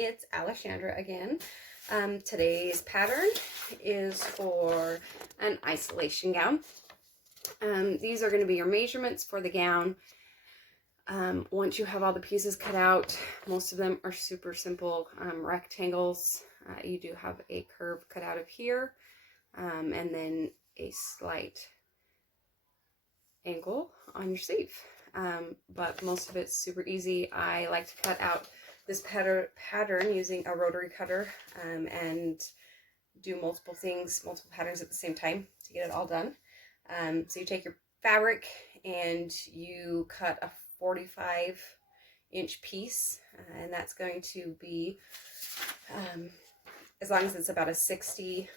it's Alexandra again. Today's pattern is for an isolation gown. These are going to be your measurements for the gown. Once you have all the pieces cut out, most of them are super simple rectangles. You do have a curve cut out of here, and then a slight angle on your sleeve. But most of it's super easy. I like to cut out this pattern using a rotary cutter and do multiple patterns at the same time to get it all done. So you take your fabric and you cut a 45-inch piece, and that's going to be, as long as it's about a 60-ish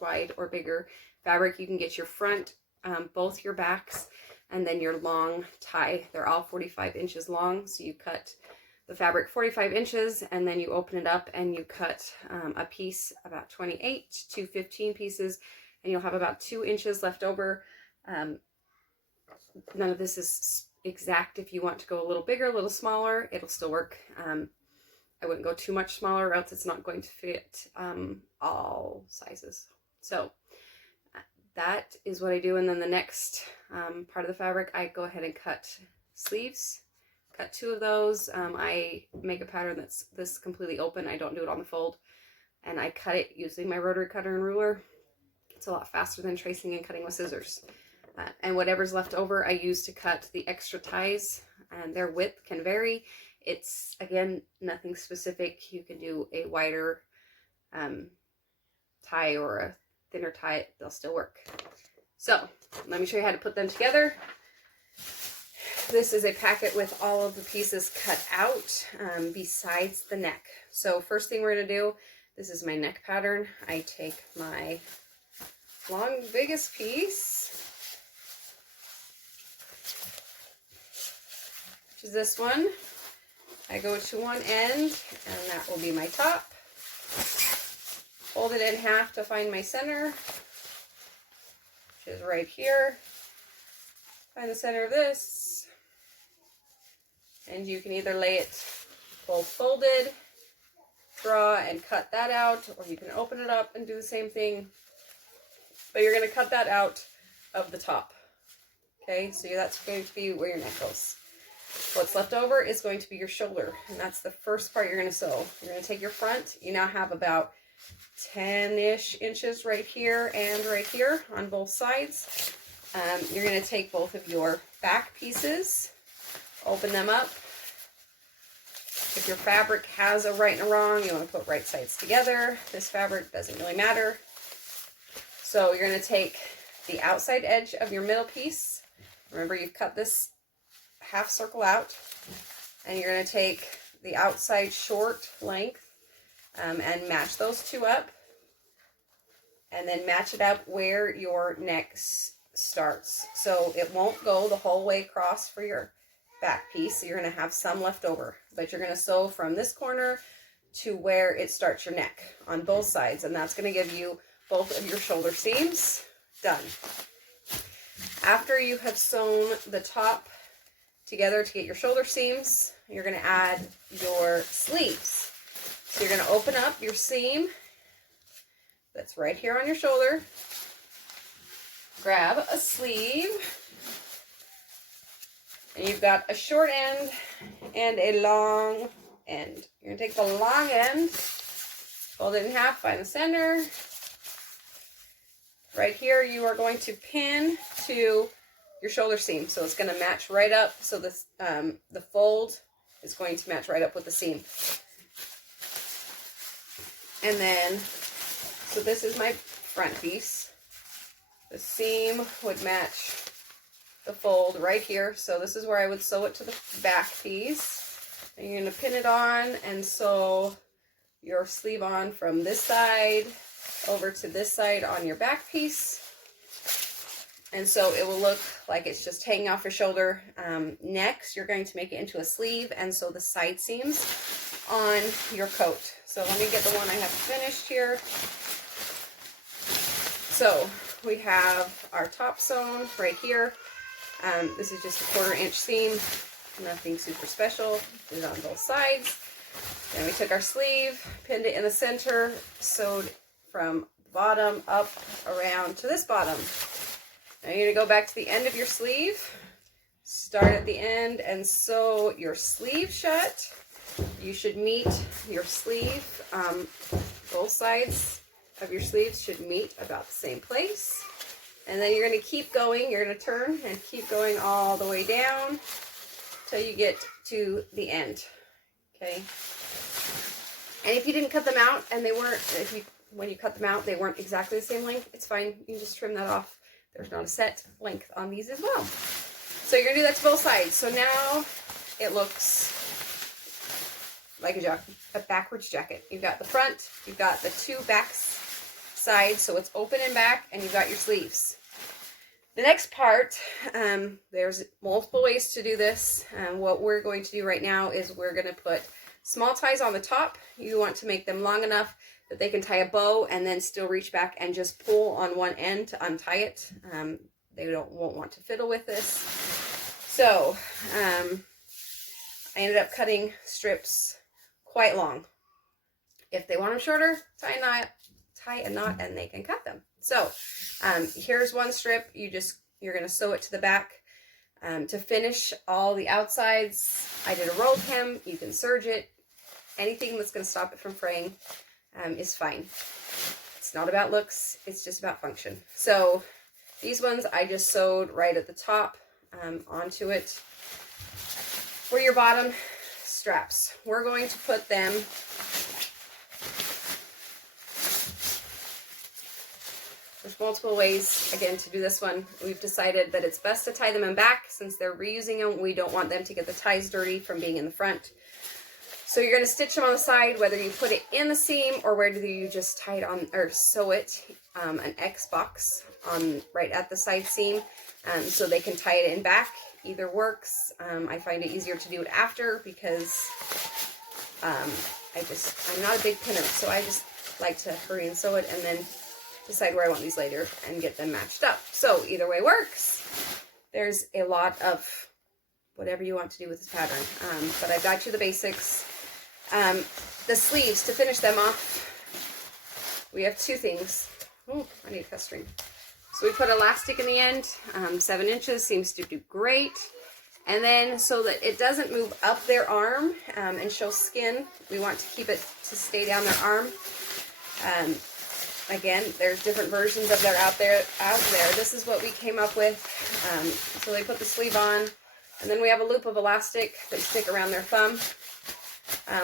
wide or bigger fabric, you can get your front, both your backs, and then your long tie. They're all 45 inches long, so you cut the fabric 45 inches, and then you open it up and you cut a piece about 28 to 15 pieces, and you'll have about 2 inches left over. None of this is exact. If you want to go a little bigger, a little smaller, it'll still work. I wouldn't go too much smaller, or else it's not going to fit all sizes. So that is what I do. And then the next part of the fabric, I go ahead and cut sleeves. Cut 2 of those. I make a pattern that's this completely open. I don't do it on the fold. And I cut it using my rotary cutter and ruler. It's a lot faster than tracing and cutting with scissors. And whatever's left over, I use to cut the extra ties. And their width can vary. It's, again, nothing specific. You can do a wider tie or a thinner tie. They'll still work. So let me show you how to put them together. This is a packet with all of the pieces cut out besides the neck. So first thing we're going to do, this is my neck pattern. I take my long biggest piece, which is this one. I go to one end, and that will be my top. Fold it in half to find my center, which is right here. Find the center of this. And you can either lay it both folded, draw and cut that out, or you can open it up and do the same thing. But you're going to cut that out of the top. Okay, so that's going to be where your neck goes. What's left over is going to be your shoulder, and that's the first part you're going to sew. You're going to take your front. You now have about 10-ish inches right here and right here on both sides. You're going to take both of your back pieces, open them up. If your fabric has a right and a wrong, you want to put right sides together. This fabric doesn't really matter. So you're going to take the outside edge of your middle piece. Remember, you've cut this half circle out. And you're going to take the outside short length and match those 2 up. And then match it up where your neck starts. So it won't go the whole way across for your back piece. So you're going to have some left over. But you're going to sew from this corner to where it starts your neck on both sides. And that's going to give you both of your shoulder seams done. After you have sewn the top together to get your shoulder seams, you're going to add your sleeves. So you're going to open up your seam that's right here on your shoulder. Grab a sleeve. And you've got a short end and a long end. You're going to take the long end, fold it in half, find the center. Right here, you are going to pin to your shoulder seam. So it's going to match right up. So this, the fold is going to match right up with the seam. And then, so this is my front piece. The seam would match the fold right here. So this is where I would sew it to the back piece. And you're going to pin it on and sew your sleeve on from this side over to this side on your back piece. And so it will look like it's just hanging off your shoulder. Next, you're going to make it into a sleeve and sew the side seams on your coat. So let me get the one I have finished here. So we have our top sewn right here. This is just a 1/4 inch seam, nothing super special. Do it on both sides. Then we took our sleeve, pinned it in the center, sewed from the bottom up around to this bottom. Now you're going to go back to the end of your sleeve, start at the end and sew your sleeve shut. You should meet your sleeve, both sides of your sleeves should meet about the same place. And then you're going to keep going, you're going to turn and keep going all the way down till you get to the end, okay? And if you didn't cut them out and they weren't, when you cut them out, they weren't exactly the same length, it's fine. You can just trim that off. There's not a set length on these as well. So you're gonna do that to both sides. So now it looks like a backwards jacket. You've got the front, you've got the two back sides, so it's open and back, and you've got your sleeves. The next part, there's multiple ways to do this. What we're going to do right now is we're gonna put small ties on the top. You want to make them long enough that they can tie a bow and then still reach back and just pull on one end to untie it. They won't want to fiddle with this. So I ended up cutting strips quite long. If they want them shorter, tie a knot and they can cut them. So here's one strip. You're gonna sew it to the back. To finish all the outsides, I did a roll hem. You can serge it. Anything that's gonna stop it from fraying is fine. It's not about looks, it's just about function. So these ones I just sewed right at the top onto it. For your bottom straps, we're going to put them there's multiple ways, again, to do this one. We've decided that it's best to tie them in back since they're reusing them. We don't want them to get the ties dirty from being in the front. So you're going to stitch them on the side, whether you put it in the seam or whether you just tie it on or sew it an X box on right at the side seam, so they can tie it in back. Either works. I find it easier to do it after because I'm not a big pinner, so I just like to hurry and sew it and then decide where I want these later and get them matched up. So either way works. There's a lot of whatever you want to do with this pattern, but I've got you the basics. The sleeves, to finish them off, we have two things. Oh, I need a cut string. So we put elastic in the end. 7 inches seems to do great. And then so that it doesn't move up their arm and show skin, we want to keep it to stay down their arm. Again, there's different versions of out there. This is what we came up with. So they put the sleeve on, and then we have a loop of elastic that you stick around their thumb.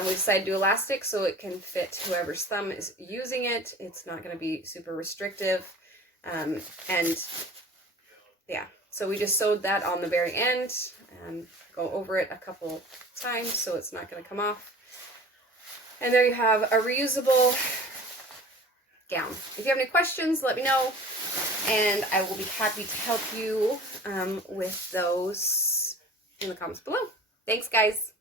We decided to do elastic so it can fit whoever's thumb is using it. It's not going to be super restrictive. And yeah, so we just sewed that on the very end and go over it a couple times so it's not going to come off. And there you have a reusable gown. If you have any questions, let me know, and I will be happy to help you with those in the comments below. Thanks, guys.